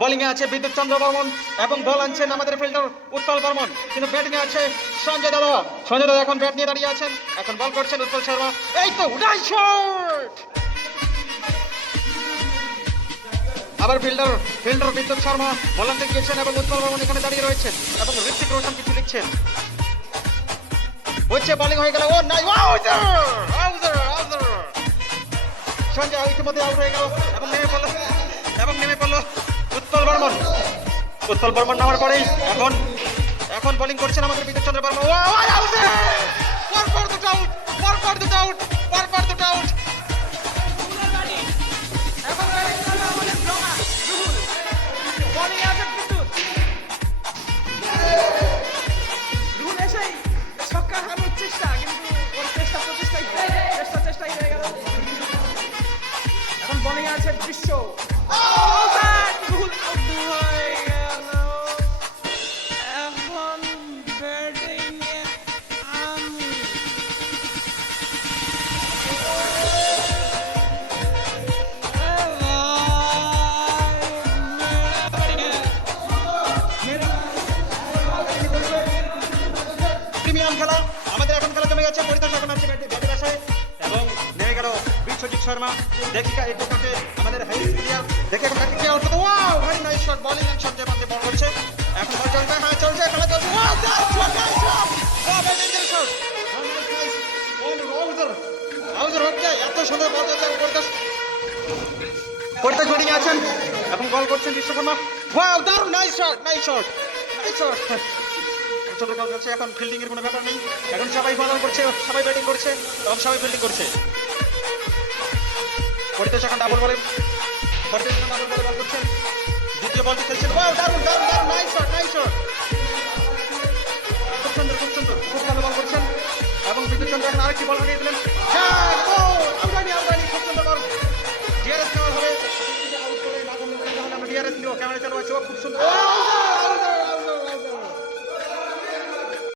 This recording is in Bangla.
বোলিং এ আছে বিদ্যুৎ চন্দ্র বর্মন এবং বল আনছেন আমাদের ফিল্ডার উৎপল বর্মন, কিন্তু ব্যাটিং এ আছে সঞ্জয় দাদা। সঞ্জয় দাদা এখন ব্যাট নিয়ে দাঁড়িয়ে আছেন, এখন বল করছেন উৎপল শর্মা। এই তো নাইস শট! আবার ফিল্ডার বিদ্যুৎ শর্মা বল আনতে গিয়েছেন এবং উৎপল বর্মন এখানে দাঁড়িয়ে রয়েছেন এবং ঋত্বিক রোশন কিছু লিখছেন। হচ্ছে বোলিং হয়ে গেল, ও নাই সঞ্জয় ইতিমধ্যে আউট হয়ে গেল এবং নেমে পড়লো উৎপল বর্মন। উৎপল বর্মন নামার পরেই এখন বোলিং করছেন আমাদের বিদ্যুৎ চন্দ্র বর্মন। আউট। বলিং আছে দৃশ্য এখন ব্যাটিং আমি প্রিমিয়াম খেলা আমাদের এখন খেলা জমে গেছে। পরিতোষ এখন আছে ব্যাটের আশায় এবং নেমে গেল বিশ্বজিৎ শর্মা। দেখি এটাকে আমাদের হাইস মিডিয়া দেখে এখন তাকে কি আউট করতে। Wow, very nice shot! Bowling end Sanjay Pandey ball করছে, এখন বল চলবে, হ্যাঁ চলছে, খেলা চলছে। Wow, nice shot! Wow, very dangerous shot! আউজার হচ্ছে এত সুন্দর বল চলছে। পরিতোষ ব্যাটিং আছেন এবং বল করছেন বিশ্ব শর্মা। ওয়াও, দারুণ! Nice shot! ছোট বল করছে, এখন ফিল্ডিং এর কোনো ব্যাপার নেই, এখন সবাই বল করছে, সবাই ব্যাটিং করছে এবং সবাই ফিল্ডিং করছে। পরিতোষ এখন ডাবল বলে বল করছেন, দ্বিতীয় বলটি খেলছেন। ওয়াও, দারুণ! Nice shot! খুব ভালো বল করছেন এবং বিদ্যুৎ চন্দ্র এখন আরেকটি বল লাগিয়ে দিলেন। খুব সুন্দর বল। ডিআরএস নেওয়া হবে, আমরা ডিআরএস নিব, ক্যামেরা চালু আছে, খুব সুন্দর।